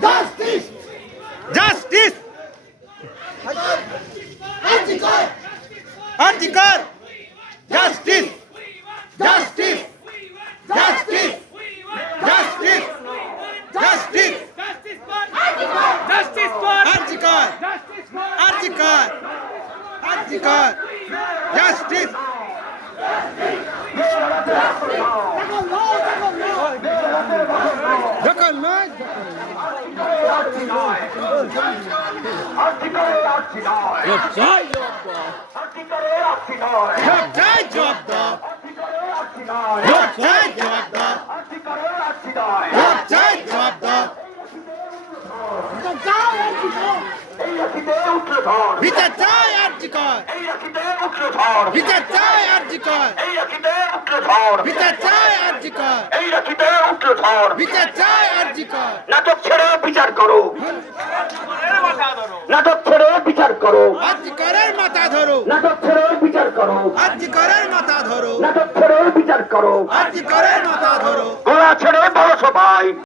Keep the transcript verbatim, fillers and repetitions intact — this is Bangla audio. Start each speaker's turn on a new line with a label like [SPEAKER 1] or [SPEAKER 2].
[SPEAKER 1] justice
[SPEAKER 2] justice
[SPEAKER 1] RG Kar
[SPEAKER 2] RG Kar justice justice justice justice justice
[SPEAKER 3] Justice for
[SPEAKER 2] RG Kar
[SPEAKER 3] Justice for
[SPEAKER 2] RG Kar RG Kar justice দখল নয় জব চাই জব চাই জব দাও জব চাই জব দাও জব চাই জব দাও বিচার চাই আর্জিকর বিচার চাই আর্জিকর বিচার চাই আর্জিকর বিচার চাই আর্জিকর
[SPEAKER 4] নাটক ছেড়ে বিচার করো নাটক ছেড়ে বিচার করো
[SPEAKER 2] আর্জিকরের মাথা ধরো
[SPEAKER 4] নাটক ছেড়ে বিচার করো
[SPEAKER 2] আর্জিকরের মাথা ধরো
[SPEAKER 4] নাটক ছেড়ে বিচার করো
[SPEAKER 2] আর্জিকরের মাথা ধরো
[SPEAKER 4] গলা ছেড়ে বড় সবাই